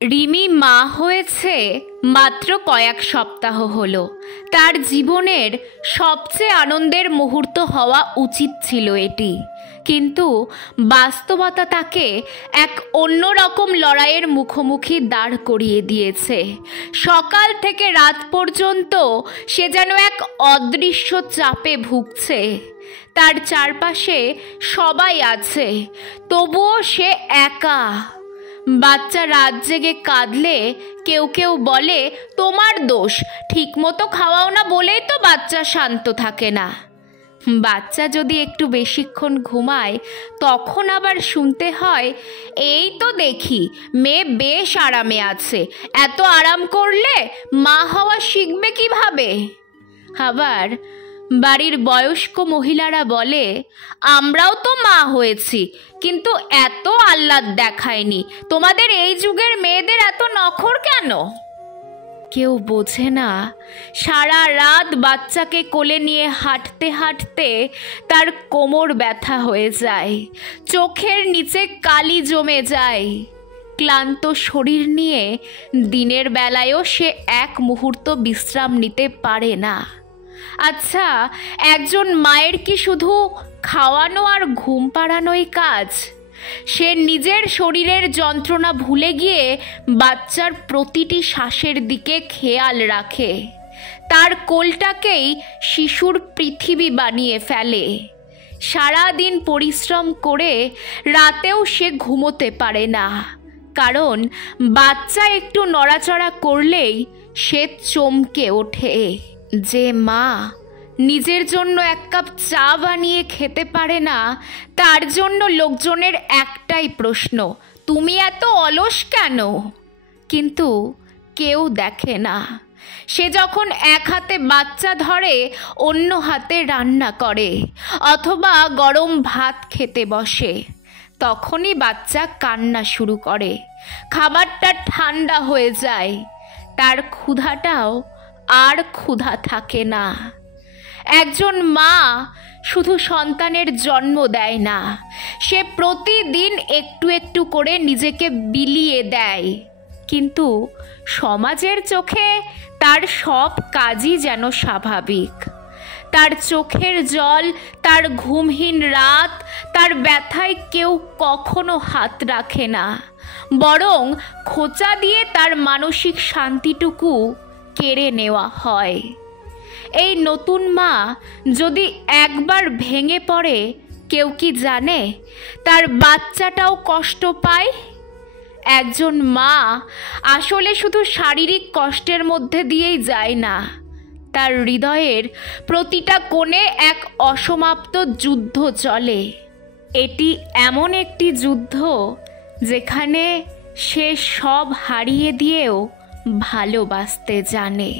রিমি মা হয়েছে মাত্র কয়েক সপ্তাহ হলো। তার জীবনের সবচেয়ে আনন্দের মুহূর্ত হওয়া উচিত ছিল এটি, কিন্তু বাস্তবতা তাকে এক অন্যরকম লড়াইয়ের মুখোমুখি দাঁড় করিয়ে দিয়েছে। সকাল থেকে রাত পর্যন্ত সে যেন এক অদৃশ্য চাপে ভুগছে। তার চারপাশে সবাই আছে, তবুও সে একা। বাচ্চা রাত জেগে কাঁদলে কেউ কেউ বলে তোমার দোষ, ঠিকমতো খাওয়াও না বলেই তো বাচ্চা শান্ত থাকে না। বাচ্চা যদি একটু বেশিক্ষণ ঘুমায় তখন আবার শুনতে হয় এই তো দেখি মেয়ে বেশ আরামে আছে, এত আরাম করলে মা হওয়া শিখবে কিভাবে। আবার বাড়ির বয়স্ক মহিলারা বলে আমরাও তো মা হয়েছি, কিন্তু এত আহ্লাদ দেখায়নি, তোমাদের এই যুগের মেয়েদের এত নখর কেন। কেউ বোঝে না সারা রাত বাচ্চাকে কোলে নিয়ে হাঁটতে হাঁটতে তার কোমর ব্যথা হয়ে যায়, চোখের নিচে কালি জমে যায়। ক্লান্ত শরীর নিয়ে দিনের বেলায়ও সে এক মুহূর্ত বিশ্রাম নিতে পারে না। আচ্ছা, একজন মায়ের কি শুধু খাওয়ানো আর ঘুম পাড়ানোই কাজ? সে নিজের শরীরের যন্ত্রণা ভুলে গিয়ে বাচ্চার প্রতিটি শ্বাসের দিকে খেয়াল রাখে, তার কোলটাকেই শিশুর পৃথিবী বানিয়ে ফেলে। সারাদিন পরিশ্রম করে রাতেও সে ঘুমোতে পারে না, কারণ বাচ্চা একটু নড়াচড়া করলেই সে চমকে ওঠে। যে মা নিজের জন্য এক কাপ চা বানিয়ে খেতে পারে না, তার জন্য লোকজনের একটাই প্রশ্ন, তুমি এত অলস কেন? কিন্তু কেউ দেখে না সে যখন এক হাতে বাচ্চা ধরে অন্য হাতে রান্না করে অথবা গরম ভাত খেতে বসে, তখনই বাচ্চা কান্না শুরু করে, খাবারটা ঠান্ডা হয়ে যায়, তার ক্ষুধাটাও আর ক্ষুধা থাকে না। একজন মা শুধু সন্তানের জন্ম দেয় না, সে প্রতিদিন একটু একটু করে নিজেকে বিলিয়ে দেয়, কিন্তু সমাজের চোখে তার সব কাজই যেন স্বাভাবিক। তার চোখের জল, তার ঘুমহীন রাত, তার ব্যথায় কেউ কখনো হাত রাখে না, বরং খোঁচা দিয়ে তার মানসিক শান্তিটুকু কেড়ে নেওয়া হয়। এই নতুন মা যদি একবার ভেঙে পড়ে, কেউ কি জানে তার বাচ্চাটাও কষ্ট পায়? একজন মা আসলে শুধু শারীরিক কষ্টের মধ্যে দিয়েই যায় না, তার হৃদয়ের প্রতিটা কোণে এক অসমাপ্ত যুদ্ধ চলে। এটি এমন একটি যুদ্ধ যেখানে সে সব হারিয়ে দিয়েও ভালোবাসতে জানে।